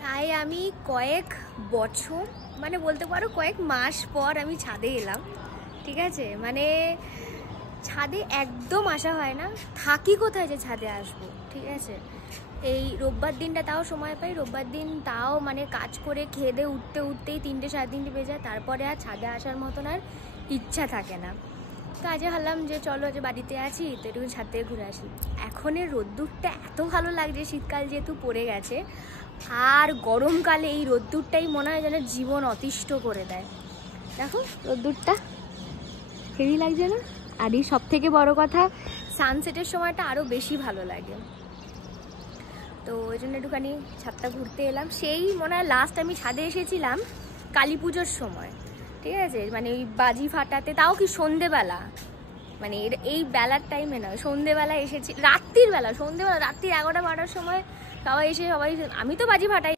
তাই আমি কয়েক বছর মানে বলতে পারো কয়েক মাস পর আমি ছাদে এলাম, ঠিক আছে। মানে ছাদে একদম আসা হয় না, থাকি কোথায় যে ছাদে আসবো, ঠিক আছে। এই রোববার দিনটা তাও সময় পাই, রোববার দিন তাও মানে কাজ করে খেয়ে দিয়ে উঠতে উঠতেই 3টে 3:30 বেজে যায়, তারপরে আর ছাদে আসার মতন আর ইচ্ছা থাকে না। তো আজকে ভাবলাম যে চলো যে বাড়িতে আছি তো একটু ছাদ থেকে ঘুরে আসি। এখনের রোদ্দুরটা এত ভালো লাগছে, শীতকাল যেহেতু পড়ে গেছে, আর গরমকালে এই রোদ্দুরটাই মনে হয় যেন জীবন অতিষ্ঠ করে দেয়। দেখো রোদ্দুরটা হেভি লাগছে না? আর এই সব থেকে বড় কথা, সানসেটের সময়টা আরও বেশি ভালো লাগে। তো ওই জন্য একটুখানি ছাদটা ঘুরতে এলাম। সেই মনে হয় লাস্ট আমি ছাদে এসেছিলাম কালী পুজোর সময়, ঠিক আছে। মানে ওই বাজি ফাটাতে, তাও কি সন্ধেবেলা, মানে এই বেলার টাইমে নয়, সন্ধেবেলা এসেছি, রাত্রির বেলা, সন্ধেবেলা রাত্রি 11টা 12টার সময় সবাই এসে আমি তো বাজি ফাটাই।